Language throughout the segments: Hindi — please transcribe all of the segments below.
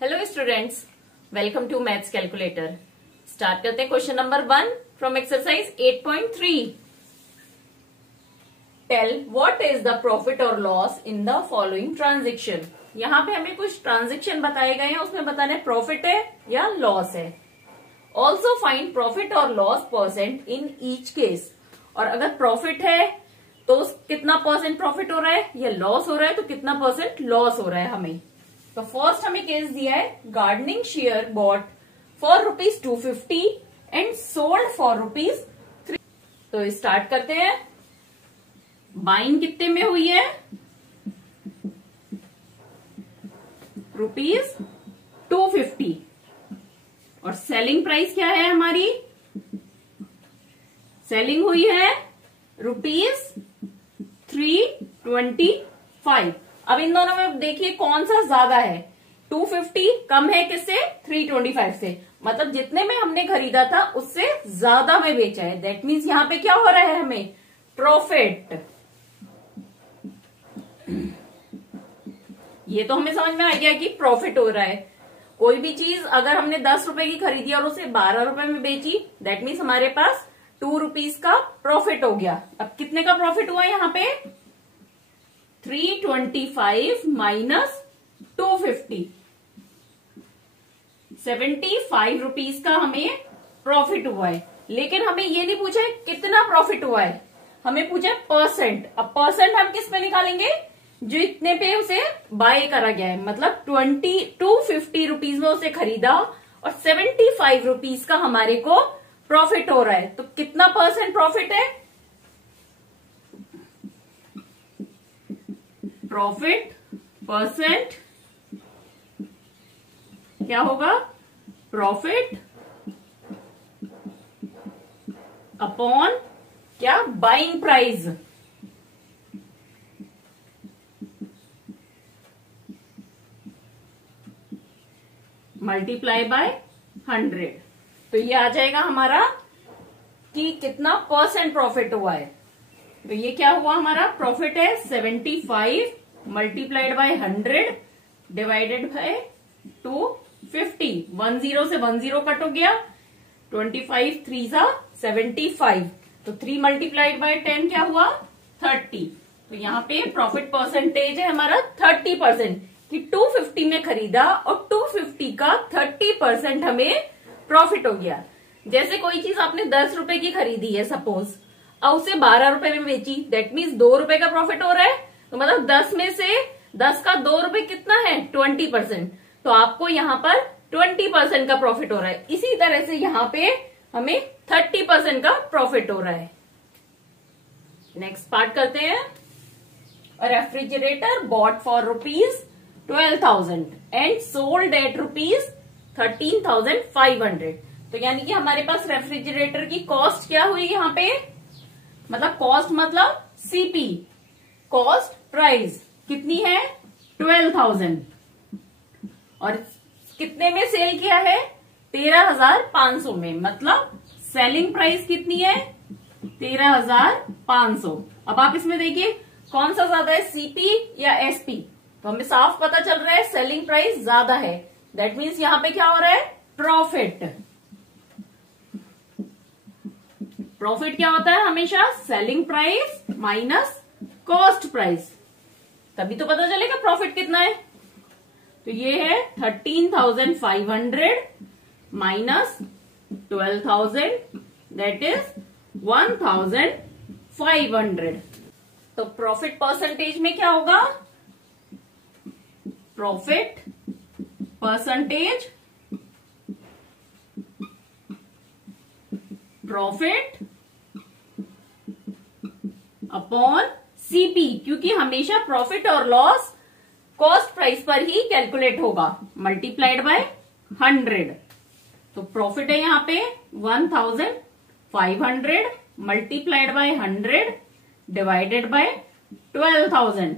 Hello students, welcome to maths calculator. Start करते हैं question number 1 from exercise 8.3। Tell what is the profit और loss in the following transaction. यहाँ पे हमें कुछ ट्रांजेक्शन बताए गए हैं, उसमें बताना है प्रॉफिट है या लॉस है। ऑल्सो फाइंड प्रॉफिट और loss percent in each case. और अगर प्रॉफिट है तो कितना परसेंट प्रॉफिट हो रहा है, या लॉस हो रहा है तो कितना परसेंट लॉस हो रहा है हमें। तो फर्स्ट हमें केस दिया है, gardening share bought for ₹250 and sold for ₹3। तो स्टार्ट करते हैं। बाइंग कितने में हुई है, ₹250, और सेलिंग प्राइस क्या है हमारी, सेलिंग हुई है ₹325। अब इन दोनों में देखिए कौन सा ज्यादा है, 250 कम है किससे, 325 से। मतलब जितने में हमने खरीदा था उससे ज्यादा में बेचा है। दैट मीन्स यहां पे क्या हो रहा है, हमें प्रॉफिट। ये तो हमें समझ में आ गया कि प्रॉफिट हो रहा है। कोई भी चीज अगर हमने 10 रुपए की खरीदी और उसे 12 रुपए में बेची, दैट मीन्स हमारे पास ₹2 का प्रॉफिट हो गया। अब कितने का प्रॉफिट हुआ यहाँ पे, 325 माइनस 250, ₹75 का हमें प्रॉफिट हुआ है। लेकिन हमें ये नहीं पूछा है कितना प्रॉफिट हुआ है, हमें पूछा है परसेंट। अब परसेंट हम किस पे निकालेंगे, जो इतने पे उसे बाय करा गया है। मतलब ₹250 में उसे खरीदा और ₹75 का हमारे को प्रॉफिट हो रहा है। तो कितना परसेंट प्रॉफिट है, प्रॉफिट परसेंट क्या होगा, प्रॉफिट अपॉन क्या, बाइंग प्राइस। Multiply by 100। तो ये आ जाएगा हमारा कि कितना परसेंट प्रॉफिट हुआ है। तो ये क्या हुआ, हमारा प्रॉफिट है 75 मल्टीप्लाइड बाय 100 डिवाइडेड बाय 250। 10 से 10 कट हो गया, 25 3 सा 75। तो 3 मल्टीप्लाइड बाय 10 क्या हुआ, 30। तो यहाँ पे प्रॉफिट परसेंटेज है हमारा 30%, कि 250 में खरीदा और 250 का 30% हमें प्रॉफिट हो गया। जैसे कोई चीज आपने 10 रुपए की खरीदी है सपोज, और उसे 12 रुपए में बेची, दैट मीन्स ₹2 का प्रॉफिट हो रहा है। तो मतलब 10 में से 10 का ₹2 कितना है, 20%। तो आपको यहाँ पर 20% का प्रॉफिट हो रहा है। इसी तरह से यहाँ पे हमें 30% का प्रॉफिट हो रहा है। नेक्स्ट पार्ट करते हैं। Refrigerator bought for ₹12,000 and sold at ₹13,500। तो यानी कि हमारे पास रेफ्रिजरेटर की कॉस्ट क्या हुई यहाँ पे, मतलब कॉस्ट मतलब सीपी, कॉस्ट प्राइस कितनी है, 12,000, और कितने में सेल किया है, 13,500 में। मतलब सेलिंग प्राइस कितनी है, 13,500। अब आप इसमें देखिए कौन सा ज्यादा है, सीपी या एसपी। तो हमें साफ पता चल रहा है सेलिंग प्राइस ज्यादा है। दैट मीन्स यहाँ पे क्या हो रहा है, प्रॉफिट। प्रॉफिट क्या होता है हमेशा, selling price minus cost price, तभी तो पता चलेगा प्रॉफिट कितना है। तो ये है 13,500 माइनस 12,000, दैट इज 1,500। तो प्रॉफिट परसेंटेज में क्या होगा, profit percentage, profit upon CP, क्योंकि हमेशा प्रॉफिट और लॉस कॉस्ट प्राइस पर ही कैलकुलेट होगा, मल्टीप्लाइड बाय 100। तो प्रॉफिट है यहाँ पे 1,500 मल्टीप्लाइड बाय 100 डिवाइडेड बाय 12,000।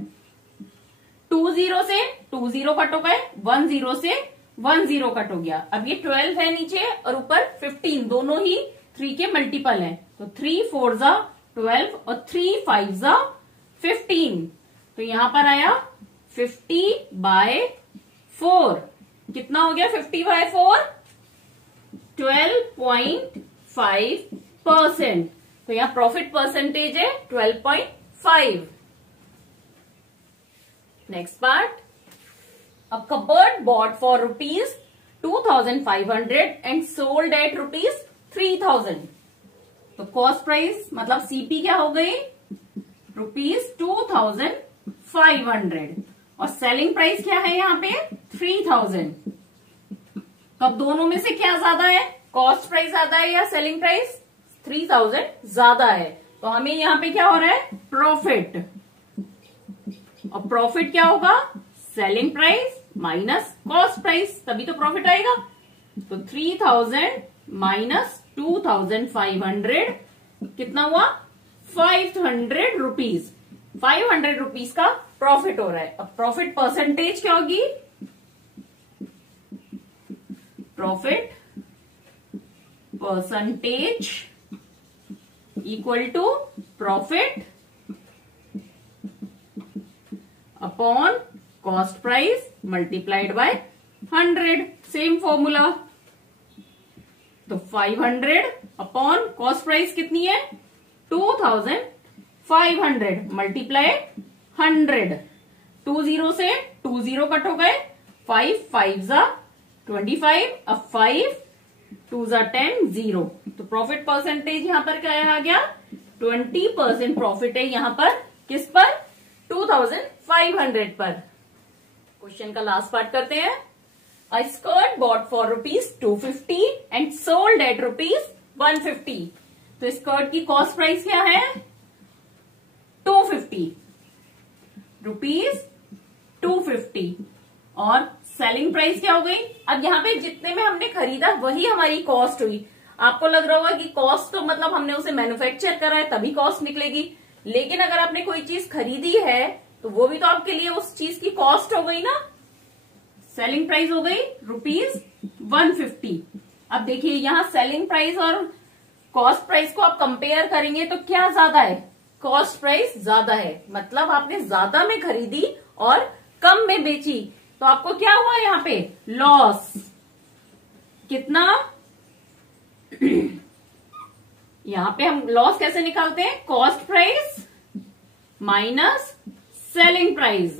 20 से 20 कट हो गए, 10 से 10 कट हो गया। अब ये 12 है नीचे और ऊपर 15, दोनों ही 3 के मल्टीपल हैं। तो 3 4 जा 12 और 3 5 जा 15। तो यहां पर आया 50/4 कितना हो गया 50/4? 12.5%। तो यहाँ प्रॉफिट परसेंटेज है 12.5। Next part, a cupboard bought for ₹2,500 and sold at ₹3,000। तो कॉस्ट प्राइस मतलब सीपी क्या हो गई? ₹2,500 और सेलिंग प्राइस क्या है यहाँ पे? 3,000। तो अब दोनों में से क्या ज्यादा है? कॉस्ट प्राइस ज्यादा है या सेलिंग प्राइस? 3,000 ज्यादा है। तो हमें यहाँ पे क्या हो रहा है? प्रॉफिट। और प्रॉफिट क्या होगा? Selling price minus cost price, तभी तो प्रॉफिट आएगा। तो 3,000 माइनस 2,500 कितना हुआ? 500 रुपीज। 500 रुपीज का प्रॉफिट हो रहा है। अब प्रॉफिट परसेंटेज क्या होगी? Profit percentage equal to profit upon cost price multiplied by 100। Same formula. तो 500 अपॉन कॉस्ट प्राइस कितनी है? 2,500 मल्टीप्लाई 100। 20 से 20 कट हो गए। 5 5 25। अब 5 2 10 0। तो प्रॉफिट परसेंटेज यहां पर क्या आ गया? 20% प्रॉफिट है यहां पर। किस पर? 2,500 पर। क्वेश्चन का लास्ट पार्ट करते हैं। A skirt bought for ₹250 and sold at ₹150। तो स्कर्ट की कॉस्ट प्राइस क्या है? 250 रुपीज 250 और सेलिंग प्राइस क्या हो गई? अब यहाँ पे जितने में हमने खरीदा वही हमारी कॉस्ट हुई। आपको लग रहा होगा कि कॉस्ट तो मतलब हमने उसे मैन्युफैक्चर करा है तभी कॉस्ट निकलेगी, लेकिन अगर आपने कोई चीज खरीदी है तो वो भी तो आपके लिए उस चीज की कॉस्ट हो गई ना। सेलिंग प्राइस हो गई ₹150। अब देखिए यहाँ सेलिंग प्राइस और कॉस्ट प्राइस को आप कंपेयर करेंगे तो क्या ज्यादा है? कॉस्ट प्राइस ज्यादा है, मतलब आपने ज्यादा में खरीदी और कम में बेची, तो आपको क्या हुआ यहाँ पे? लॉस। कितना? यहां पे हम लॉस कैसे निकालते हैं? Cost price minus selling price.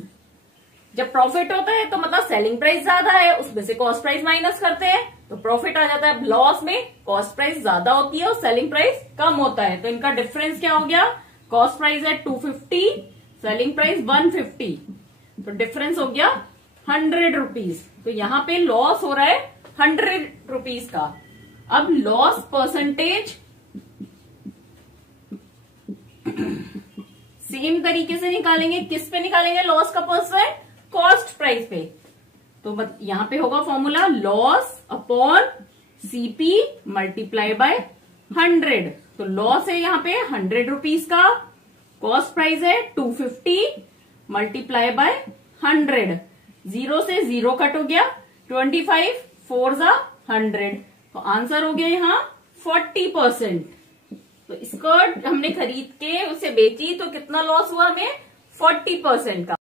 जब प्रॉफिट होता है तो मतलब सेलिंग प्राइस ज्यादा है, उसमें से कॉस्ट प्राइस माइनस करते हैं तो प्रॉफिट आ जाता है। लॉस में कॉस्ट प्राइस ज्यादा होती है और सेलिंग प्राइस कम होता है, तो इनका डिफरेंस क्या हो गया? कॉस्ट प्राइस है 250, सेलिंग प्राइस 150, तो डिफरेंस हो गया 100 रुपीज। तो यहां पे लॉस हो रहा है 100 रुपीज का। अब लॉस परसेंटेज सेम तरीके से निकालेंगे। किस पे निकालेंगे लॉस का परसेंट? कॉस्ट प्राइस पे। तो यहां पे होगा formula loss upon CP multiply by 100। तो लॉस है यहाँ पे 100 रुपीज का, कॉस्ट प्राइस है 250 मल्टीप्लाई बाय 100। 0 से 0 कट हो गया। 25 4 100। तो आंसर हो गया यहाँ 40%। तो स्कर्ट हमने खरीद के उसे बेची तो कितना लॉस हुआ हमें? 40% का।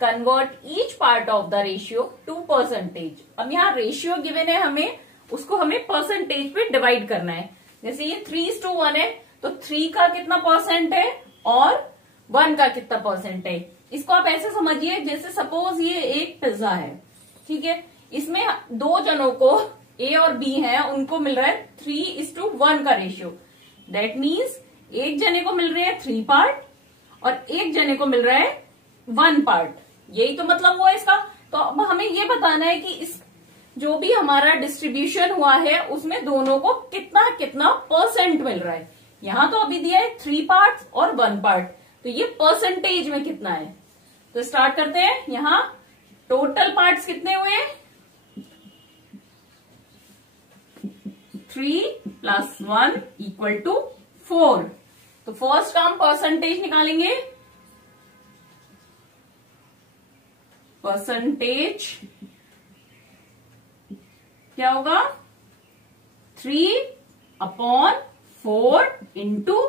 Convert each part of the ratio two percentage. अब यहाँ रेशियो गिवन है हमें, उसको हमें परसेंटेज पे डिवाइड करना है। जैसे ये 3:1 है तो 3 का कितना परसेंट है और 1 का कितना परसेंट है। इसको आप ऐसे समझिए जैसे सपोज ये एक पिज्जा है, ठीक है, इसमें 2 जनों को ए और बी है, उनको मिल रहा है 3:1 का रेशियो। दैट मीन्स एक जने को मिल रहे हैं 3 पार्ट और एक जने को मिल रहा है 1 पार्ट। यही तो मतलब हुआ इसका। तो अब हमें ये बताना है कि इस जो भी हमारा डिस्ट्रीब्यूशन हुआ है उसमें दोनों को कितना कितना परसेंट मिल रहा है। यहां तो अभी दिया है 3 पार्ट और 1 पार्ट, तो ये परसेंटेज में कितना है। तो स्टार्ट करते हैं। यहां टोटल पार्ट्स कितने हुए? 3 + 1 = 4। तो फर्स्ट का हम परसेंटेज निकालेंगे। परसेंटेज क्या होगा? 3/4 × 100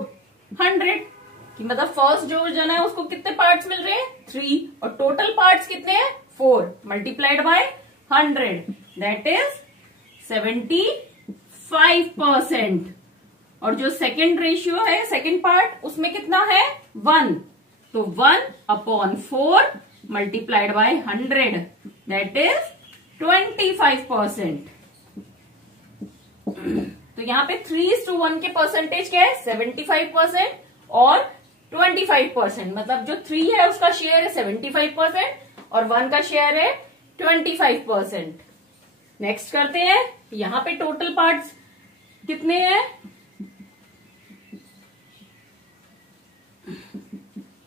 कि मतलब फर्स्ट जो जन है उसको कितने पार्ट्स मिल रहे हैं? 3 और टोटल पार्ट्स कितने हैं? 4 मल्टीप्लाइड बाय 100 दैट इज 75%। और जो सेकेंड रेशियो है, सेकेंड पार्ट, उसमें कितना है 1, तो 1/4 मल्टीप्लाइड बाय 100 दैट इज 25%। तो यहाँ पे 3:1 के परसेंटेज क्या है 75% और 25%, मतलब जो 3 है उसका शेयर है 75% और 1 का शेयर है 25%। नेक्स्ट करते हैं, यहाँ पे टोटल पार्ट्स कितने हैं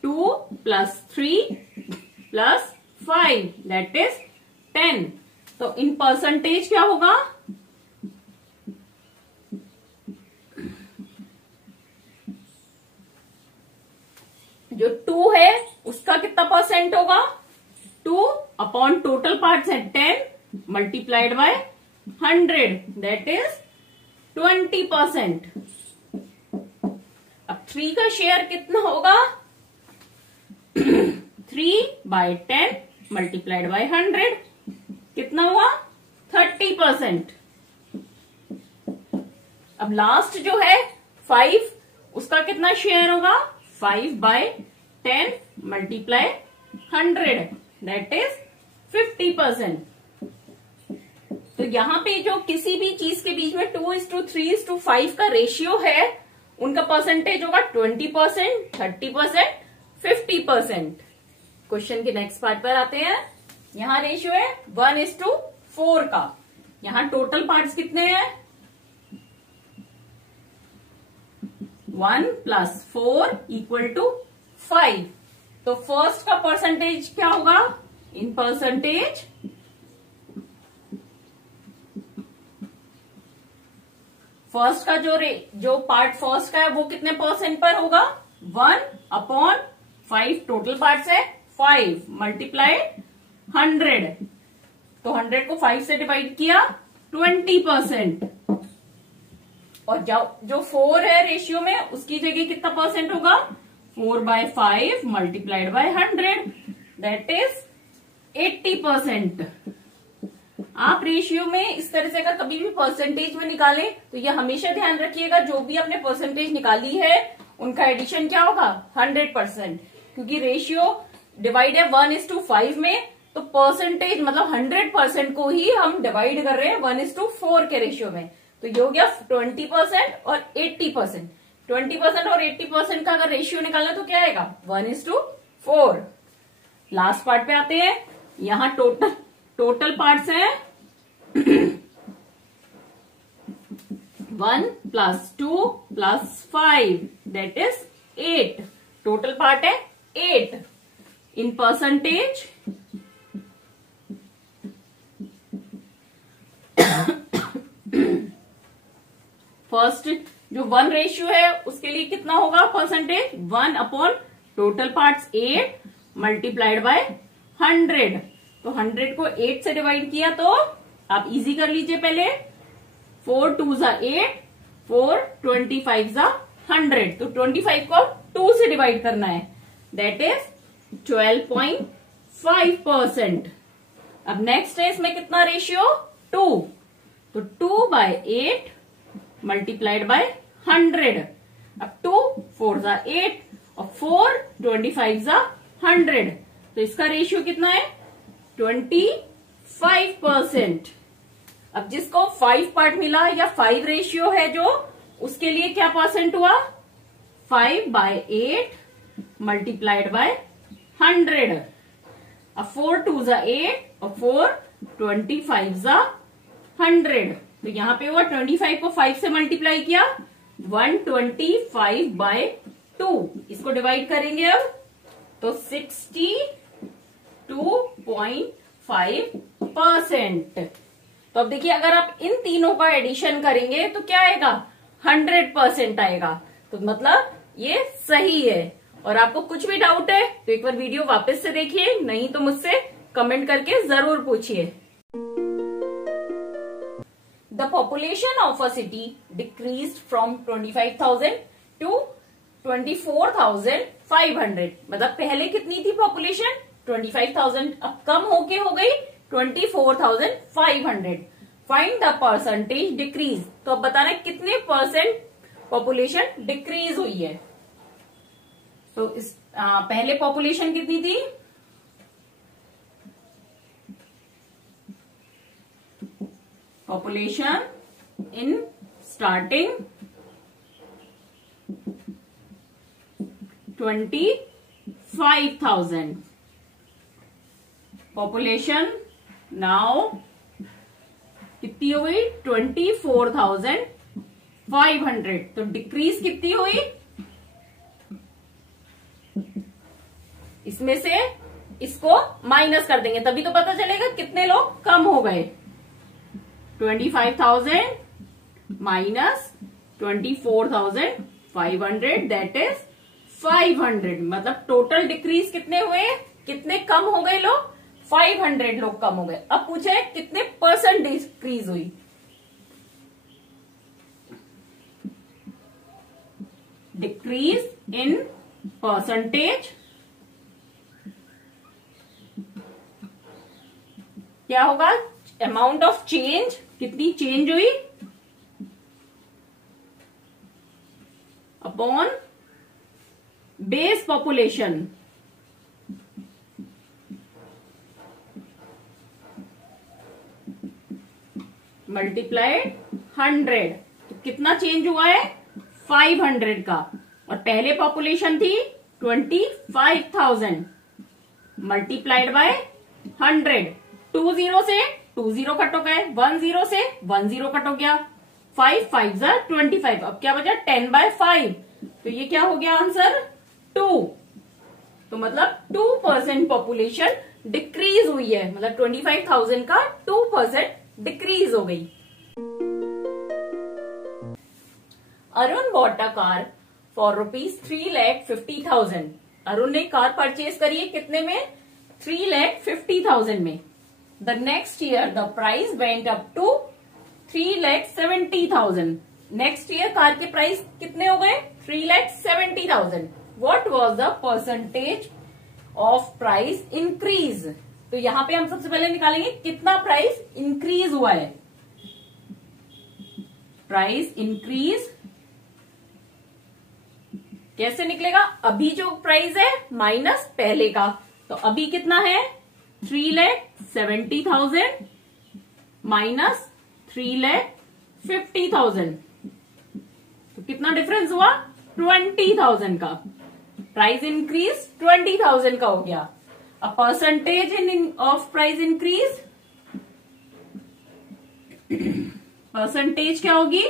2 + 3 + 5 दैट इज 10। तो इन परसेंटेज क्या होगा, जो 2 है उसका कितना परसेंट होगा 2 अपॉन टोटल पार्ट्स है 10 मल्टीप्लाइड बाय 100 दैट इज 20%। अब 3 का शेयर कितना होगा 3/10 मल्टीप्लाइड बाय 100 कितना हुआ 30%। अब लास्ट जो है 5 उसका कितना शेयर होगा 5/10 मल्टीप्लाई 100 दैट इज 50%। तो यहां पे जो किसी भी चीज के बीच में 2:3:5 का रेशियो है उनका परसेंटेज होगा 20%, 30%, 50%। क्वेश्चन के नेक्स्ट पार्ट पर आते हैं। यहां रेशियो है 1:4 का। यहां टोटल पार्ट्स कितने हैं 1 + 4 = 5। तो फर्स्ट का परसेंटेज क्या होगा इन परसेंटेज फर्स्ट का जो पार्ट फर्स्ट का है वो कितने परसेंट पर होगा 1/5 टोटल पार्ट्स है 5 मल्टीप्लाई 100। तो 100 को 5 से डिवाइड किया 20%। और जो 4 है रेशियो में उसकी जगह कितना परसेंट होगा 4/5 मल्टीप्लाइड बाय 100 दैट इज 80%। आप रेशियो में इस तरह से अगर कभी भी परसेंटेज में निकालें तो ये हमेशा ध्यान रखिएगा जो भी आपने परसेंटेज निकाली है उनका एडिशन क्या होगा 100%, क्योंकि रेशियो डिवाइड है 1:5 में, तो परसेंटेज मतलब 100% को ही हम डिवाइड कर रहे हैं 1:4 के रेशियो में। तो ये हो गया 20% और 80%। 20% और 80% का अगर रेशियो निकालना तो क्या आएगा 1:4। लास्ट पार्ट पे आते हैं। यहां टोटल पार्ट्स हैं 1 + 2 + 5 दैट इज 8। टोटल पार्ट है 8 इन परसेंटेज फर्स्ट जो 1 रेशियो है उसके लिए कितना होगा percentage 1/, total parts 8 multiplied by 100। तो 100 को 8 से डिवाइड किया तो आप इजी कर लीजिए पहले 4×2 = 8, 4×25 = 100। तो 25 को 2 से डिवाइड करना है दैट इज 12.5%। अब नेक्स्ट है इसमें कितना रेशियो 2, तो 2/8 मल्टीप्लाइड बाय 100। अब 2×4 = 8 और 4×25 = 100। तो इसका रेशियो कितना है 25%। अब जिसको 5 पार्ट मिला या 5 रेशियो है जो उसके लिए क्या परसेंट हुआ 5/8 मल्टीप्लाइड बाय 100। अब 4×2 = 8 और 4×25 = 100। तो यहां पे हुआ 25 को 5 से मल्टीप्लाई किया 125/2। इसको डिवाइड करेंगे अब तो 62.5%। तो अब देखिए अगर आप इन तीनों का एडिशन करेंगे तो क्या आएगा 100% आएगा। तो मतलब ये सही है। और आपको कुछ भी डाउट है तो एक बार वीडियो वापस से देखिए, नहीं तो मुझसे कमेंट करके जरूर पूछिए। The population of a city decreased from 25,000 to 24,500। मतलब पहले कितनी थी पॉपुलेशन 25,000 अब कम होके हो गई 24,500। फाइंड द परसेंटेज डिक्रीज, तो अब बताना है कितने परसेंट पॉपुलेशन डिक्रीज हुई है। तो इस पहले पॉपुलेशन कितनी थी, population in starting 25,000, population now कितनी हो गई 24,500। तो डिक्रीज कितनी हुई, इसमें से इसको माइनस कर देंगे तभी तो पता चलेगा कितने लोग कम हो गए। 25,000 माइनस 24,500 दैट इज 500। मतलब टोटल डिक्रीज कितने हुए, कितने कम हो गए लोग, 500 लोग कम हो गए। अब पूछे कितने परसेंट डिक्रीज हुई, डिक्रीज इन परसेंटेज क्या होगा, अमाउंट ऑफ चेंज, कितनी चेंज हुई अपॉन बेस पॉपुलेशन, मल्टीप्लाइड 100। तो कितना चेंज हुआ है 500 का, और पहले पॉपुलेशन थी 25,000 मल्टीप्लाइड बाय 100। 20 से 20 कट हो गए, 10 से 10 कट हो गया, 5 5 25। अब क्या बचा 10/5। तो ये क्या हो गया आंसर 2। तो मतलब 2% पॉपुलेशन डिक्रीज हुई है, मतलब 25,000 का 2% डिक्रीज हो गई। Arun bought a car for ₹3,50,000। Arun ने कार परचेज करी है कितने में, 3,50,000 में। The next year the price went up to 3,70,000। Next year car के प्राइस कितने हो गए 3,70,000। What was the percentage of price increase. तो यहां पे हम सबसे पहले निकालेंगे कितना प्राइस इंक्रीज हुआ है। प्राइस इंक्रीज कैसे निकलेगा, अभी जो प्राइस है माइनस पहले का। तो अभी कितना है 3,70,000 माइनस 3,50,000। तो कितना डिफरेंस हुआ 20,000 का। प्राइस इंक्रीज 20,000 का हो गया। A percentage in of price increase, percentage क्या होगी,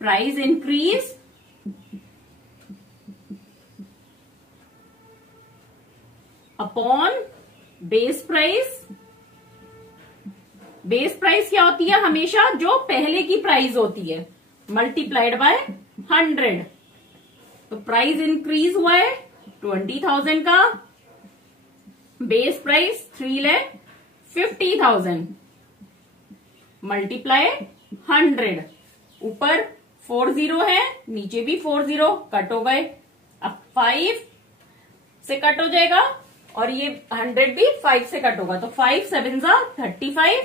price increase upon base price. Base price क्या होती है, हमेशा जो पहले की प्राइस होती है, मल्टीप्लाइड बाय 100। तो प्राइस इंक्रीज हुआ है 20,000 का, बेस प्राइस 3,50,000 मल्टीप्लाई 100। ऊपर 40 है, नीचे भी 40 कट हो गए। अब 5 से कट हो जाएगा और ये 100 भी 5 से कट होगा। तो 5 7 35,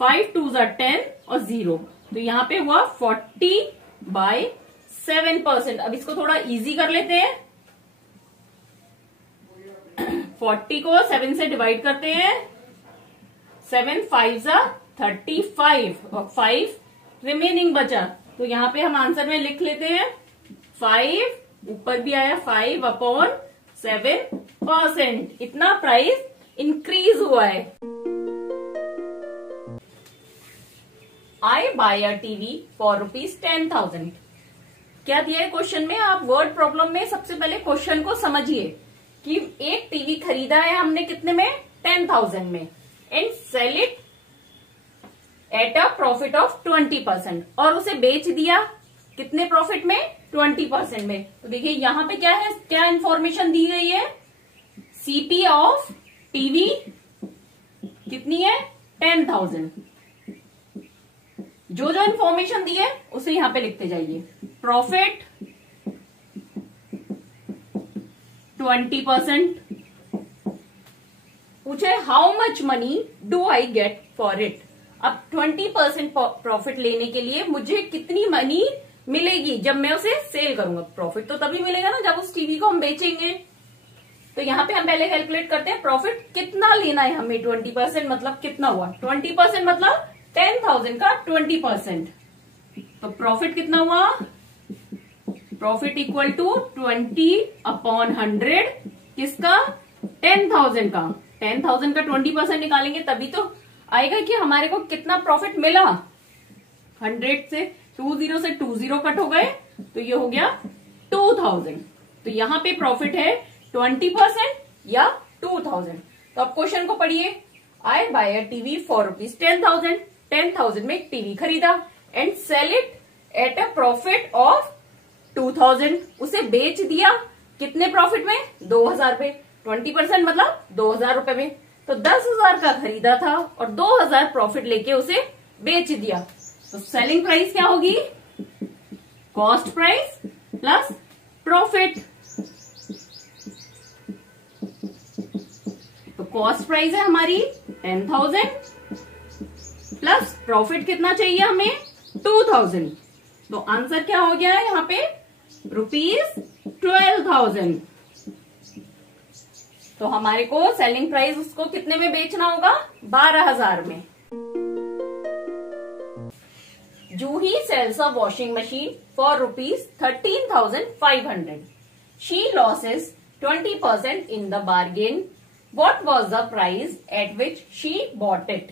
5 2 10 और 0। तो यहाँ पे हुआ 40/7%। अब इसको थोड़ा इजी कर लेते हैं। 40 को 7 से डिवाइड करते हैं, 7 5 35 और 5 रिमेनिंग बचा। तो यहाँ पे हम आंसर में लिख लेते हैं 5, ऊपर भी आया 5/7%। इतना प्राइस इंक्रीज हुआ है। आई बाय अ टीवी फॉर ₹10,000। क्या दिया है क्वेश्चन में, आप वर्ड प्रॉब्लम में सबसे पहले क्वेश्चन को समझिए कि एक टीवी खरीदा है हमने कितने में 10,000 में, and sell it at a profit of 20%, और उसे बेच दिया कितने प्रॉफिट में 20% में। तो देखिए यहां पे क्या है, क्या इंफॉर्मेशन दी गई है, सीपी ऑफ टीवी कितनी है 10,000। जो जो इंफॉर्मेशन दी है उसे यहां पे लिखते जाइए। प्रॉफिट 20%, पूछा है how much money do I get for it. अब 20% प्रॉफिट लेने के लिए मुझे कितनी मनी मिलेगी जब मैं उसे सेल करूंगा। प्रॉफिट तो तभी मिलेगा ना जब उस टीवी को हम बेचेंगे। तो यहाँ पे हम पहले कैलकुलेट करते हैं प्रॉफिट कितना लेना है हमें। 20% मतलब कितना हुआ, 20% मतलब 10,000 का 20%। तो प्रॉफिट कितना हुआ, प्रॉफिट इक्वल टू 20/100 किसका, 10,000 का। 10,000 का 20% निकालेंगे तभी तो आएगा कि हमारे को कितना प्रॉफिट मिला। 100 से 20 से 20 कट हो गए तो ये हो गया 2,000। तो यहाँ पे प्रॉफिट है 20% या 2,000। तो अब क्वेश्चन को पढ़िए। I buy a TV for ₹10,000। 10,000 में एक टीवी खरीदा and sell it at a profit of 2,000। उसे बेच दिया कितने प्रॉफिट में, 2,000 पे। 20% मतलब 2,000 रुपए में। तो 10,000 का खरीदा था और 2,000 प्रॉफिट लेके उसे बेच दिया। तो सेलिंग प्राइस क्या होगी, कॉस्ट प्राइस प्लस प्रॉफिट। तो कॉस्ट प्राइस है हमारी 10,000 प्लस प्रॉफिट कितना चाहिए हमें, 2,000। तो आंसर क्या हो गया है यहाँ पे, ₹12,000। तो हमारे को सेलिंग प्राइस उसको कितने में बेचना होगा, 12,000 में। Juhi sells a washing machine for ₹13,500। She loses 20% in the bargain. What was the price at which she bought it.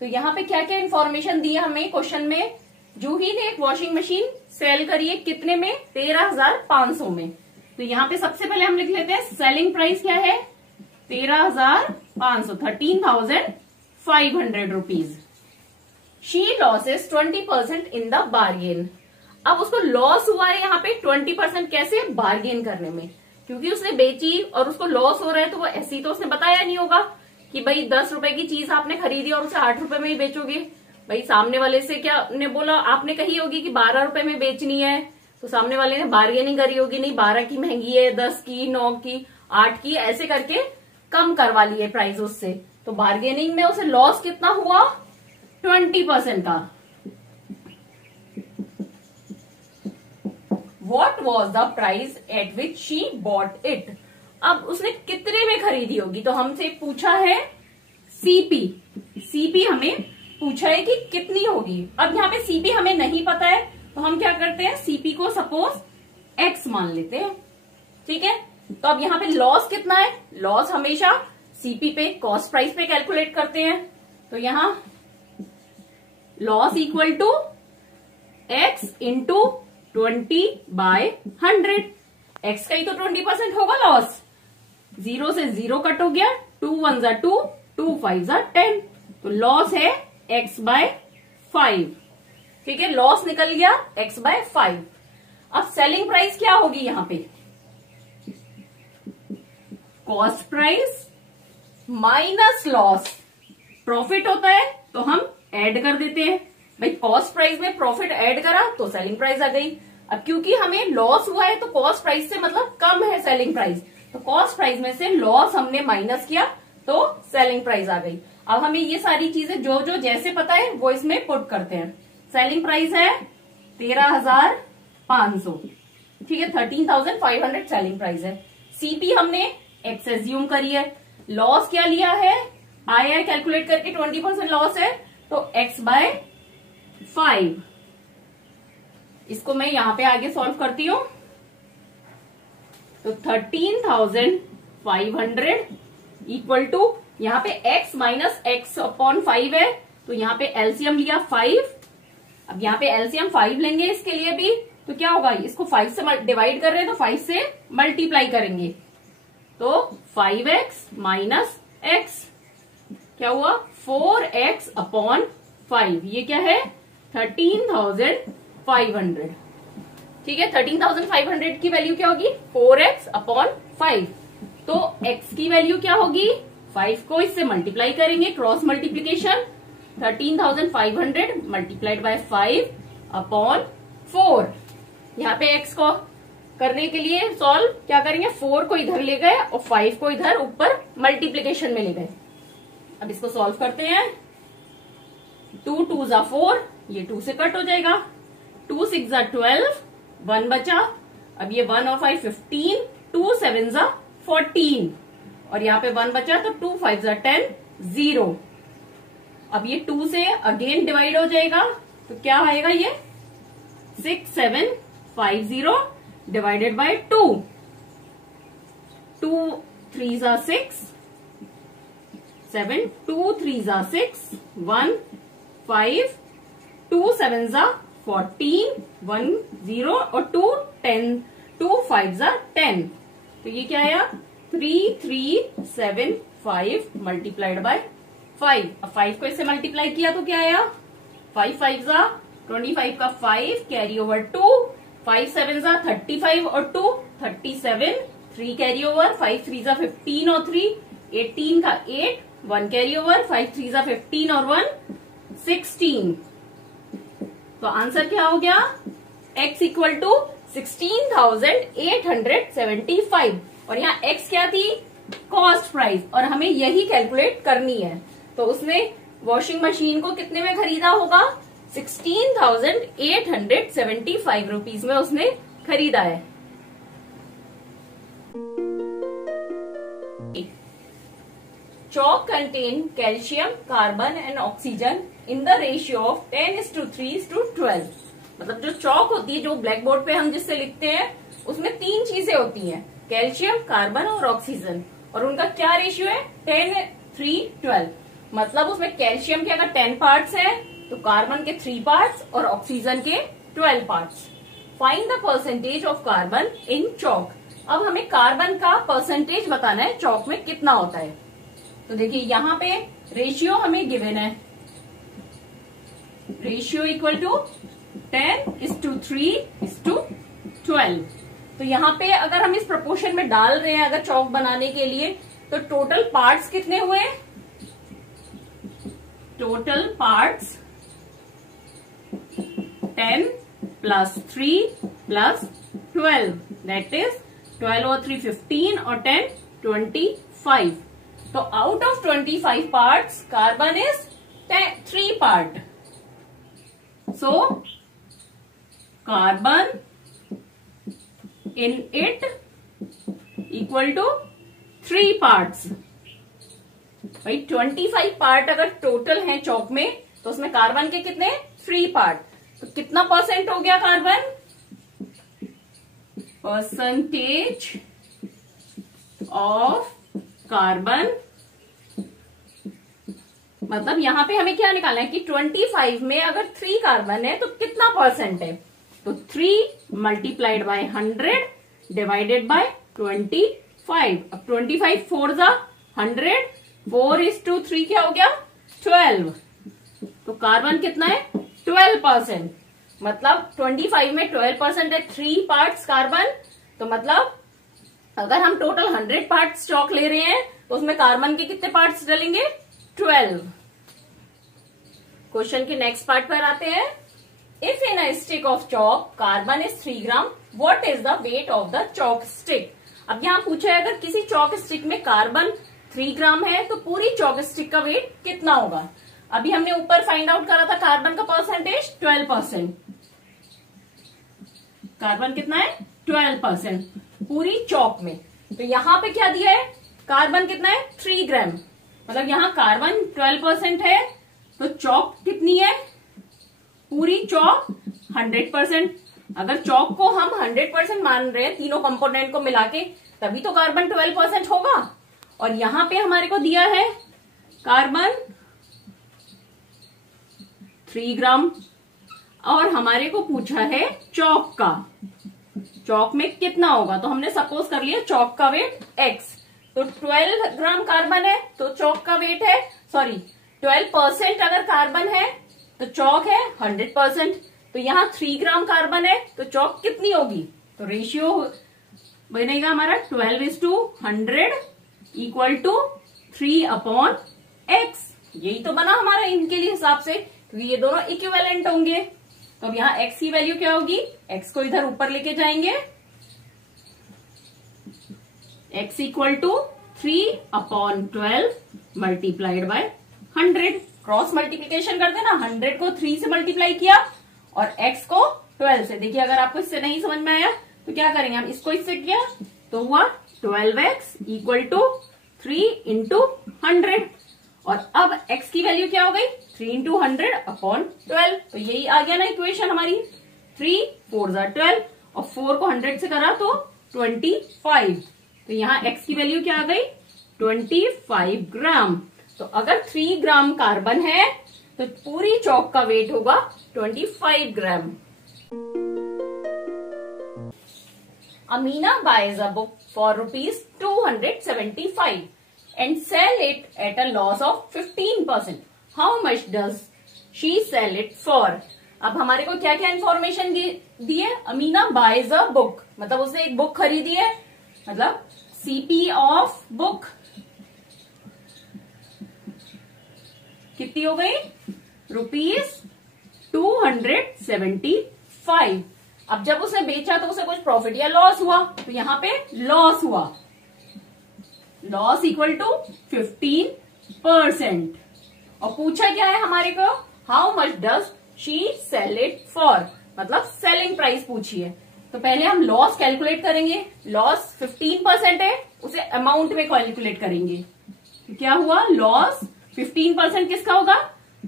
तो यहाँ पे क्या क्या इन्फॉर्मेशन दी है हमें क्वेश्चन में। जूही ने एक वॉशिंग मशीन सेल करी है कितने में, 13,500 में। तो यहाँ पे सबसे पहले हम लिख लेते हैं सेलिंग प्राइस क्या है, 13,500, 13,500 rupees. She loses 20% in the bargain. अब उसको लॉस हुआ है यहाँ पे 20% कैसे, बार्गेन करने में। क्योंकि उसने बेची और उसको लॉस हो रहा है तो वो ऐसी तो उसने बताया नहीं होगा कि भाई 10 रुपए की चीज आपने खरीदी और उसे 8 रुपए में ही बेचोगे। भाई सामने वाले से क्या ने बोला, आपने कही होगी कि 12 रुपए में बेचनी है, तो सामने वाले ने बार्गेनिंग करी होगी, नहीं 12 की महंगी है, 10 की, 9 की, 8 की, ऐसे करके कम करवा ली है प्राइस उससे। तो बार्गेनिंग में उसे लॉस कितना हुआ, 20% का। What was the price at which she bought it? अब उसने कितने में खरीदी होगी, तो हमसे पूछा है सीपी। सीपी हमें पूछा है कि कितनी होगी। अब यहाँ पे सीपी हमें नहीं पता है तो हम क्या करते हैं, सीपी को सपोज एक्स मान लेते हैं, ठीक है। तो अब यहाँ पे लॉस कितना है, लॉस हमेशा सीपी पे, कॉस्ट प्राइस पे कैलकुलेट करते हैं। तो यहाँ loss equal to X into 20/100। X का ही तो 20% होगा लॉस। 0 से 0 कट हो गया, 2 1 जा 2, 2 5 जा 10। तो लॉस है x/5, ठीक है। लॉस निकल गया x/5। अब सेलिंग प्राइस क्या होगी यहाँ पे, cost price minus loss. Profit होता है तो हम ऐड कर देते हैं। भाई कॉस्ट प्राइस में प्रॉफिट ऐड करा तो सेलिंग प्राइस आ गई। अब क्योंकि हमें लॉस हुआ है तो कॉस्ट प्राइस से मतलब कम है सेलिंग प्राइस, तो कॉस्ट प्राइस में से लॉस हमने माइनस किया तो सेलिंग प्राइस आ गई। अब हमें ये सारी चीजें जो जो जैसे पता है वो इसमें पुट करते हैं। सेलिंग प्राइस है 13,500, ठीक है, 13,500 सेलिंग प्राइस है। सीपी हमने एक्स एज्यूम करी है। लॉस क्या लिया है, आया कैलकुलेट करके 20% लॉस है तो x/5। इसको मैं यहां पे आगे सॉल्व करती हूं। तो 13,500 इक्वल टू यहाँ पे x माइनस x/5 है, तो यहाँ पे एलसीएम लिया 5। अब यहाँ पे एलसीएम 5 लेंगे इसके लिए भी, तो क्या होगा, इसको 5 से डिवाइड कर रहे हैं तो 5 से मल्टीप्लाई करेंगे। तो 5x माइनस x क्या हुआ, 4x/5। ये क्या है, 13,500, ठीक है। 13,500 की वैल्यू क्या होगी, 4x/5। तो x की वैल्यू क्या होगी, 5 को इससे मल्टीप्लाई करेंगे, क्रॉस मल्टीप्लीकेशन। 13,500 multiplied by 5/4। यहाँ पे x को करने के लिए सॉल्व क्या करेंगे, 4 को इधर ले गए और 5 को इधर ऊपर मल्टीप्लीकेशन में ले गए। अब इसको सॉल्व करते हैं। 2 2 जा 4, ये 2 से कट हो जाएगा। 2 6 जा 12, 1 बचा। अब ये 1 और 5 15, 2 7 जा 14 और यहाँ पे 1 बचा तो 2 5 जा 10, 0। अब ये 2 से अगेन डिवाइड हो जाएगा तो क्या आएगा, ये 6 7 5 0 डिवाइडेड बाय 2। 2 3 जा 6 7, 2 3 जा 6 1 5, 2 7 जा 14 1 0 और 2 10, 2 5 जा 10। तो ये क्या आया, 3 3 7 5 मल्टीप्लाइड बाय 5। अब 5 को इससे मल्टीप्लाई किया तो क्या आया, 5 5 जा 25 का 5 कैरी ओवर 2, 5 7 जा 35 और 2 37, 3 कैरी ओवर, 5 3 जा 15 और 3 18 का 8, 1 कैरी ओवर, 5 3 जा 15 और 1 16। तो आंसर क्या हो गया, x इक्वल टू 16,875 और यहाँ x क्या थी, कॉस्ट प्राइस, और हमें यही कैलकुलेट करनी है। तो उसने वॉशिंग मशीन को कितने में खरीदा होगा, 16,875 रुपीज में उसने खरीदा है। Chalk contain calcium, carbon and oxygen in the ratio of 10:3:12। मतलब जो चौक होती है, जो ब्लैक बोर्ड पे हम जिससे लिखते हैं, उसमें 3 चीजें होती हैं, कैल्शियम, कार्बन और ऑक्सीजन, और उनका क्या रेशियो है, 10:3:12। मतलब उसमें कैल्शियम के अगर 10 पार्ट्स हैं तो कार्बन के 3 पार्ट्स और ऑक्सीजन के 12 parts. Find the percentage of carbon in chalk. अब हमें कार्बन का परसेंटेज बताना है चौक में कितना होता है। तो देखिए यहाँ पे रेशियो हमें गिवन है, रेशियो इक्वल टू 10:3:12। तो यहाँ पे अगर हम इस प्रपोर्शन में डाल रहे हैं अगर चौक बनाने के लिए, तो टोटल पार्ट्स कितने हुए, टोटल पार्ट्स 10 + 3 + 12, दैट इज 12 और 3 15 और 10 25। तो out of 25 parts carbon is 3 part. So carbon in it equal to 3 parts. भाई 25 पार्ट अगर टोटल है चौक में तो उसमें कार्बन के कितने, 3 पार्ट। तो कितना परसेंट हो गया कार्बन, परसेंटेज ऑफ कार्बन। मतलब यहां पे हमें क्या निकालना है कि 25 में अगर 3 कार्बन है तो कितना परसेंट है, तो 3 मल्टीप्लाइड बाय 100 डिवाइडेड बाय 25। अब 25 4 जा 100, 4:3 क्या हो गया, 12। तो कार्बन कितना है, 12%। मतलब 25 में 12% है, 3 पार्ट्स कार्बन। तो मतलब अगर हम टोटल 100 पार्ट्स चौक ले रहे हैं तो उसमें कार्बन के कितने पार्ट्स डलेंगे, 12। क्वेश्चन के नेक्स्ट पार्ट पर आते हैं। If in a stick of chalk carbon is 3 gram, what is the weight of the Chowk stick. अब यहाँ पूछा है अगर किसी चौक स्टिक में कार्बन 3 ग्राम है तो पूरी चौक स्टिक का वेट कितना होगा। अभी हमने ऊपर फाइंड आउट करा था कार्बन का परसेंटेज 12%। कार्बन कितना है, 12% पूरी चौक में। तो यहाँ पे क्या दिया है, कार्बन कितना है, 3 ग्राम। मतलब यहाँ कार्बन 12% है तो चौक कितनी है, पूरी चौक 100%। अगर चौक को हम 100% मान रहे हैं तीनों कंपोनेंट को मिला के, तभी तो कार्बन 12% होगा। और यहां पे हमारे को दिया है कार्बन 3 ग्राम और हमारे को पूछा है चौक का, चौक में कितना होगा। तो हमने सपोज कर लिया चौक का वेट x, तो 12 ग्राम कार्बन है तो चौक का वेट है, सॉरी 12% अगर कार्बन है तो चौक है 100%। तो यहाँ 3 ग्राम कार्बन है तो चौक कितनी होगी, तो रेशियो बनेगा हमारा 12:100 इक्वल टू 3/x। यही तो बना हमारा इनके लिए हिसाब से, क्योंकि ये दोनों इक्विवेलेंट होंगे। तो अब यहाँ x की वैल्यू क्या होगी, x को इधर ऊपर लेके जाएंगे x equal to 3/12 multiplied by 100। Cross multiplication करते ना, 100 को 3 से मल्टीप्लाई किया और x को 12 से। देखिए अगर आपको इससे नहीं समझ में आया तो क्या करेंगे, हम इसको इससे किया तो हुआ 12x इक्वल टू 3 इंटू 100। और अब x की वैल्यू क्या हो गई, 3 इंटू 100/12। तो यही आ गया ना इक्वेशन हमारी। 3 4 12 और 4 को 100 से करा तो 25। तो यहाँ x की वैल्यू क्या आ गई, 25 ग्राम। तो अगर 3 ग्राम कार्बन है तो पूरी चौक का वेट होगा 25 ग्राम। Amina buys a book for ₹275 and sell it at a loss of 15%. How much does she sell it for? अब हमारे को क्या क्या इन्फॉर्मेशन दी है। अमीना बाइज अ बुक, मतलब उसने एक बुक खरीदी है, मतलब सीपी ऑफ बुक कितनी हो गई, ₹275। अब जब उसने बेचा तो उसे कुछ प्रॉफिट या लॉस हुआ, तो यहां पे लॉस हुआ, लॉस इक्वल टू 15%। और पूछा क्या है हमारे को, how much does she sell it for, मतलब सेलिंग प्राइस पूछी है। तो पहले हम लॉस कैलकुलेट करेंगे। लॉस 15% है, उसे अमाउंट में कैलकुलेट करेंगे। तो क्या हुआ, लॉस 15% किसका होगा,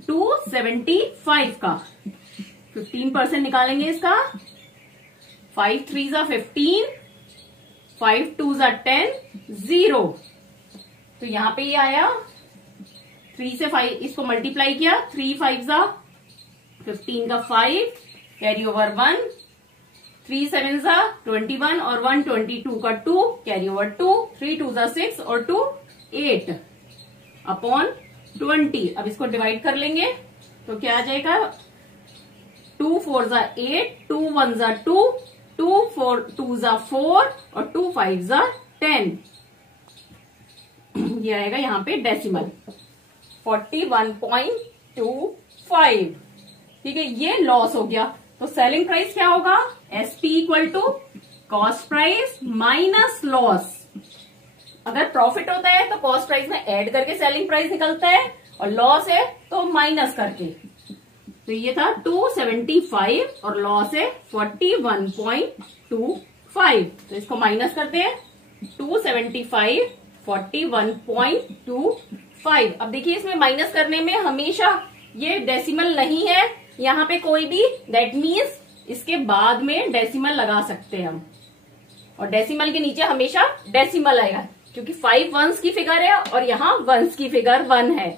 275 का। 15% निकालेंगे इसका, 5 3 15, 5 2 10, 0। तो यहां पे ये आया 3 से 5, इसको मल्टीप्लाई किया, 3 5 15 का 5, कैरी ओवर 1, 3 7 21 और 1 22 का 2, कैरी ओवर 2, 3 2 6 और 2 8 अपॉन 20। अब इसको डिवाइड कर लेंगे तो क्या आ जाएगा, 2 4 8, 2 1 2, 2 4 2 4 और 2 5 10। ये आएगा यहाँ पे डेसिमल 41.25। ठीक है, ये लॉस हो गया। तो सेलिंग प्राइस क्या होगा, SP equal to cost price minus loss. अगर प्रॉफिट होता है तो कॉस्ट प्राइस में ऐड करके सेलिंग प्राइस निकलता है, और लॉस है तो माइनस करके। तो ये था 275 और लॉस है 41.25। तो इसको माइनस करते हैं, 275 41.25। अब देखिए इसमें माइनस करने में हमेशा ये डेसिमल नहीं है यहाँ पे कोई भी, दैट मीन्स इसके बाद में डेसिमल लगा सकते हैं हम, और डेसिमल के नीचे हमेशा डेसिमल आएगा, क्योंकि 5 वंस की फिगर है और यहाँ वंस की फिगर 1 है,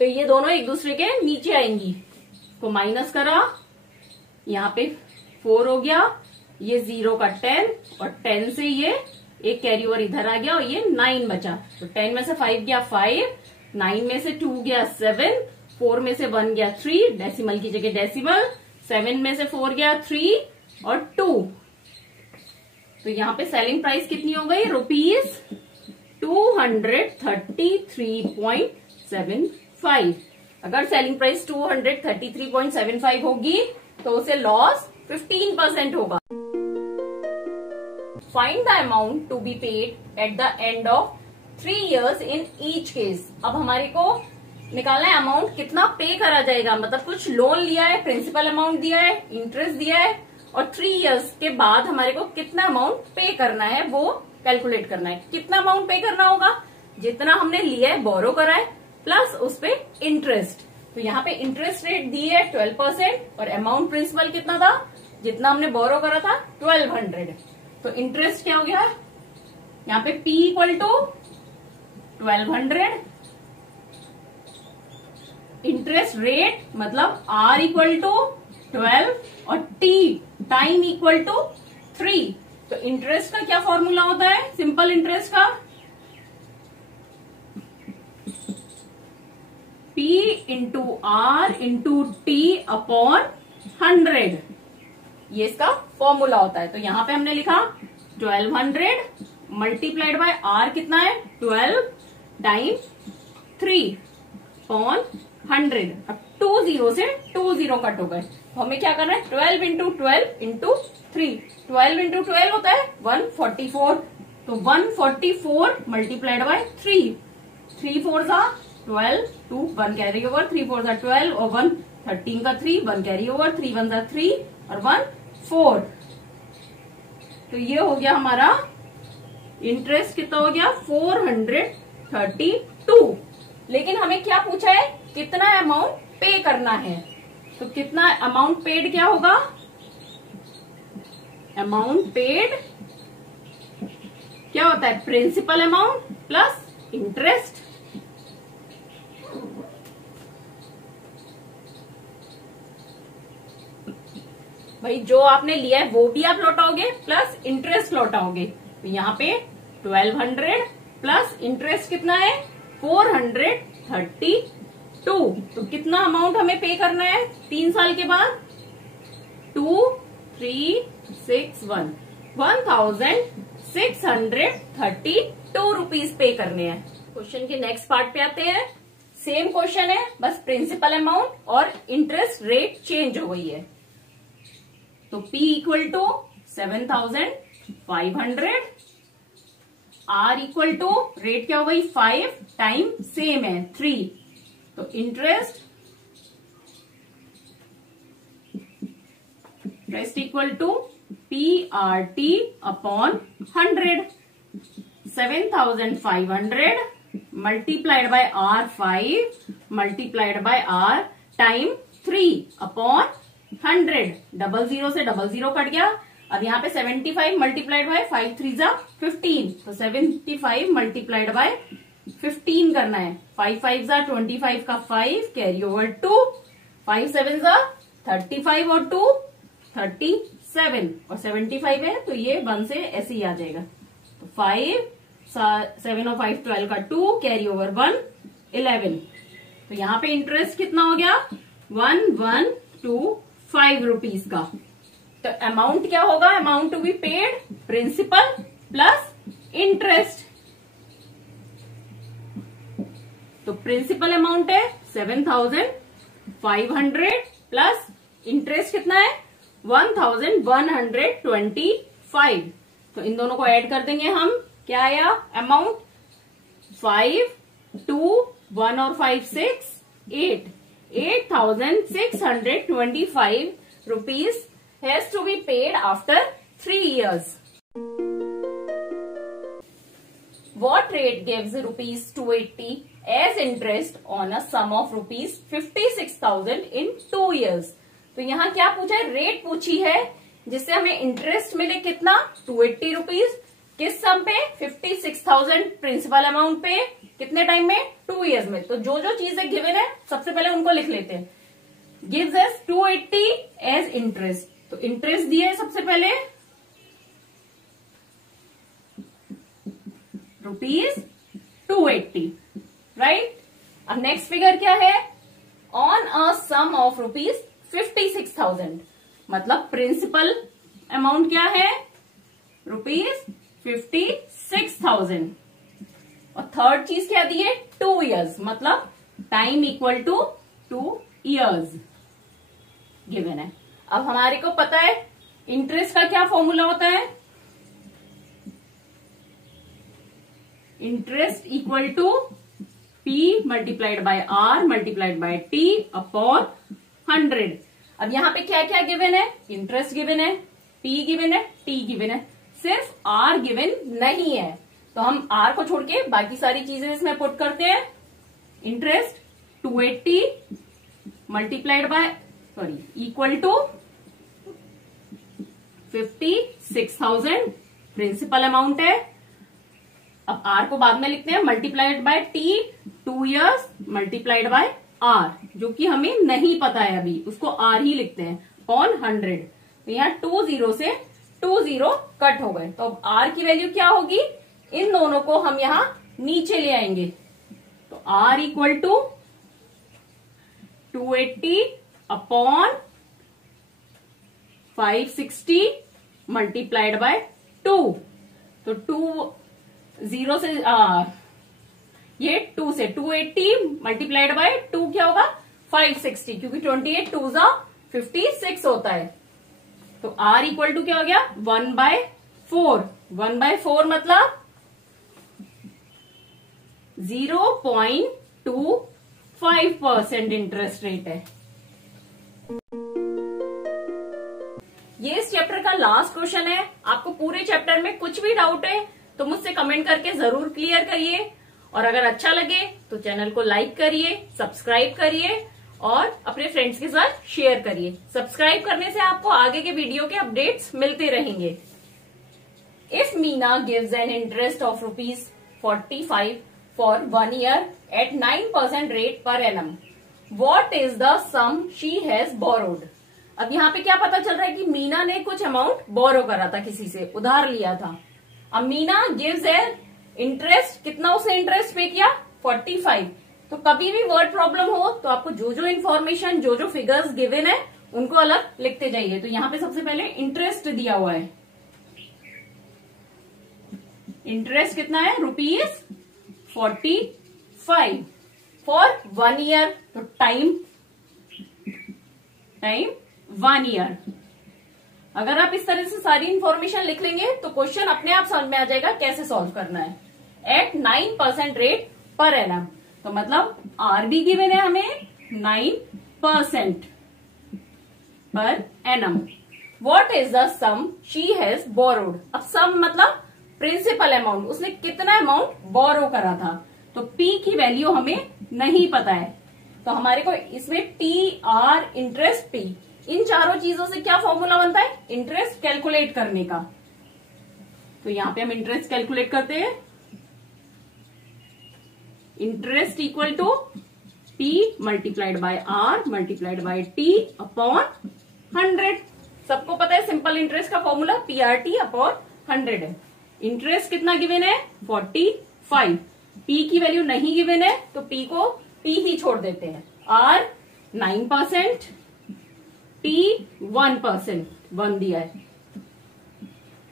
तो ये दोनों एक दूसरे के नीचे आएंगी। तो माइनस करा, यहाँ पे 4 हो गया, ये 0 का 10 और 10 से ये एक कैरी ओवर इधर आ गया और ये 9 बचा। तो 10 में से 5 गया 5, 9 में से 2 गया 7, 4 में से 1 गया 3, डेसिमल की जगह डेसिमल, 7 में से 4 गया 3 और 2। तो यहाँ पे सेलिंग प्राइस कितनी हो गई, ₹233.75। अगर सेलिंग प्राइस 233.75 होगी तो उसे लॉस 15% होगा। Find the amount to be paid at the end of 3 years in each case. अब हमारे को निकालना है अमाउंट कितना पे करा जाएगा, मतलब कुछ लोन लिया है, प्रिंसिपल अमाउंट दिया है, इंटरेस्ट दिया है, और 3 years के बाद हमारे को कितना अमाउंट पे करना है वो कैलकुलेट करना है। कितना अमाउंट पे करना होगा, जितना हमने लिया है, बोरो करा है, प्लस उस पे इंटरेस्ट। तो यहाँ पे इंटरेस्ट रेट दी है 12% और अमाउंट प्रिंसिपल कितना था, जितना हमने बोरो करा था 1200। तो इंटरेस्ट क्या हो गया, यहाँ पे P equal to 1200, interest rate मतलब R इक्वल टू 12 और T टाइम इक्वल टू 3। तो इंटरेस्ट का क्या फॉर्मूला होता है, सिंपल इंटरेस्ट का P into R into T upon 100, ये इसका फॉर्मूला होता है। तो यहां पे हमने लिखा 1200 मल्टीप्लाइड बाय R कितना है 12 टाइम 3 अपॉन 100। अब 2 0 से 2 0 कट हो गए, तो हमें क्या करना है, 12 इंटू 12 इंटू 3। 12 इंटू 12 होता है 144, तो 144 मल्टीप्लाइड बाय 3, 3 4 जा 12, 2 1 कैरी ओवर, 3 4 जा 12 और 1 13 का 3, 1 कैरी ओवर, 3 1 जा 3 और 1 4। तो ये हो गया हमारा इंटरेस्ट, कितना हो गया 432। लेकिन हमें क्या पूछा है, कितना अमाउंट पे करना है। तो कितना अमाउंट पेड क्या होगा, अमाउंट पेड क्या होता है, प्रिंसिपल अमाउंट प्लस इंटरेस्ट। भाई जो आपने लिया है वो भी आप लौटाओगे प्लस इंटरेस्ट लौटाओगे। तो यहाँ पे 1200 प्लस इंटरेस्ट कितना है 432। तो कितना अमाउंट हमें पे करना है 3 साल के बाद, 2361 1632 रुपीज पे करने हैं। क्वेश्चन के नेक्स्ट पार्ट पे आते हैं। सेम क्वेश्चन है, बस प्रिंसिपल अमाउंट और इंटरेस्ट रेट चेंज हो गई है। तो P equal to 7500, R equal to rate क्या हो गई 5 टाइम सेम है 3। तो interest equal to PRT upon 100, 7500 multiplied by R5 multiplied by R time 3 upon 100। 00 से 00 कट गया। अब यहाँ पे 75 मल्टीप्लाइड बाय 5 3 जा 15, तो 75 मल्टीप्लाइड बाय 15 करना है। 5 5 जा 25 का 5 कैरी ओवर 2, 5 7 जा 35 और 2 37 और 75 है तो ये 1 से ऐसे ही आ जाएगा। तो 5 7 और 5 12 का 2 कैरी ओवर 1 11। तो यहाँ पे इंटरेस्ट कितना हो गया 1125 रुपीज का। तो अमाउंट क्या होगा, amount to be paid principal plus interest. तो प्रिंसिपल अमाउंट है 7500 प्लस इंटरेस्ट कितना है 1125। तो इन दोनों को ऐड कर देंगे हम, क्या आया अमाउंट 5 2 1 और 5 6 8 8625 rupees has to be paid after 3 years. What rate gives rupees 280 as interest on a sum of rupees 56,000 in 2 years? तो यहाँ क्या पूछा है, रेट पूछी है जिससे हमें इंटरेस्ट मिले कितना 280 रुपीज, किस सम पे 56,000 प्रिंसिपल अमाउंट पे, कितने टाइम में 2 इयर्स में। तो जो जो चीजें गिवन है सबसे पहले उनको लिख लेते हैं। गिव्स अस 280 एज इंटरेस्ट, तो इंटरेस्ट दिए है सबसे पहले रुपीज 280, राइट। अब नेक्स्ट फिगर क्या है, on a sum of rupees 56,000, मतलब प्रिंसिपल अमाउंट क्या है रुपीज 56,000। और थर्ड चीज क्या दी है 2 इयर्स, मतलब time equal to 2 years given है। अब हमारे को पता है इंटरेस्ट का क्या फॉर्मूला होता है, interest equal to P multiplied by R multiplied by T upon 100। अब यहाँ पे क्या क्या गिवन है, इंटरेस्ट गिवन है, P गिवन है, T गिवन है, सिर्फ R गिवन नहीं है। तो हम R को छोड़ के बाकी सारी चीजें इसमें पुट करते हैं। Interest 280 multiplied by equal to 56,000 principal amount है। अब R को बाद में लिखते हैं multiplied by T 2 years multiplied by R, जो कि हमें नहीं पता है अभी, उसको R ही लिखते हैं अपॉन 100। तो यहाँ 20 से 20 कट हो गए। तो अब R की वैल्यू क्या होगी, इन दोनों को हम यहां नीचे ले आएंगे। तो R equal to 280 upon 560 multiplied by 2। तो 20 से ये 2 से 280 मल्टीप्लाइड बाय 2 क्या होगा 560, क्योंकि 28 2 56 होता है। तो R इक्वल टू क्या हो गया 1/5 4, 1/4 मतलब 0.25% इंटरेस्ट रेट है। ये इस चैप्टर का लास्ट क्वेश्चन है। आपको पूरे चैप्टर में कुछ भी डाउट है तो मुझसे कमेंट करके जरूर क्लियर करिए, और अगर अच्छा लगे तो चैनल को लाइक करिए, सब्सक्राइब करिए और अपने फ्रेंड्स के साथ शेयर करिए। सब्सक्राइब करने से आपको आगे के वीडियो के अपडेट्स मिलते रहेंगे। If Meena gives an interest of ₹45 for 1 year at 9% rate per annum, what is the sum she has borrowed? अब यहाँ पे क्या पता चल रहा है कि मीना ने कुछ अमाउंट बोरो करा था, किसी से उधार लिया था। अब मीना गिव्स एन इंटरेस्ट, कितना उसे इंटरेस्ट पे किया? 45। तो कभी भी वर्ड प्रॉब्लम हो तो आपको जो जो इन्फॉर्मेशन, जो जो फिगर्स गिवन है उनको अलग लिखते जाइए। तो यहाँ पे सबसे पहले इंटरेस्ट दिया हुआ है। इंटरेस्ट कितना है? ₹45 फॉर 1 ईयर। तो टाइम 1 ईयर। अगर आप इस तरह से सारी इंफॉर्मेशन लिख लेंगे तो क्वेश्चन अपने आप समझ में आ जाएगा कैसे सॉल्व करना है। एट 9% रेट पर एनम, तो मतलब आर भी गिवन है हमें 9% per annum. What is the sum she has borrowed? अब सम मतलब प्रिंसिपल अमाउंट, उसने कितना अमाउंट बोरो करा था। तो P की वैल्यू हमें नहीं पता है, तो हमारे को इसमें TR इंटरेस्ट P, इन चारों चीजों से क्या फॉर्मूला बनता है? इंटरेस्ट कैलकुलेट करने का। तो यहां पे हम इंटरेस्ट कैलकुलेट करते हैं। Interest equal to P multiplied by R multiplied by T upon 100। सबको पता है सिंपल इंटरेस्ट का फॉर्मूला PRT अपॉन 100 है। इंटरेस्ट कितना गिवन है? 45। P की वैल्यू नहीं गिवन है तो P को P ही छोड़ देते हैं। R 9%, T 1%, 1 दिया है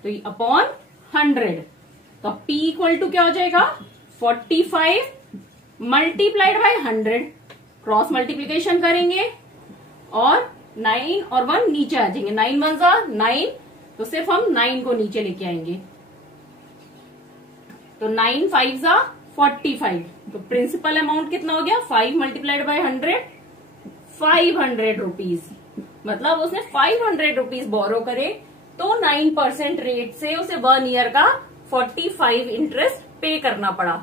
तो अपॉन 100। तो P इक्वल टू क्या हो जाएगा? 45 मल्टीप्लाइड बाय 100। क्रॉस मल्टीप्लीकेशन करेंगे और 9 और 1 नीचे आ जाएंगे। 9 1 जा 9, तो सिर्फ हम 9 को नीचे लेके आएंगे। तो 9 5 जा 45। तो प्रिंसिपल अमाउंट कितना हो गया? 5 मल्टीप्लाइड बाय 100, 500 रुपीज। मतलब उसने 500 रुपीज बोरो करे तो 9% रेट से उसे 1 ईयर का 45 इंटरेस्ट पे करना पड़ा।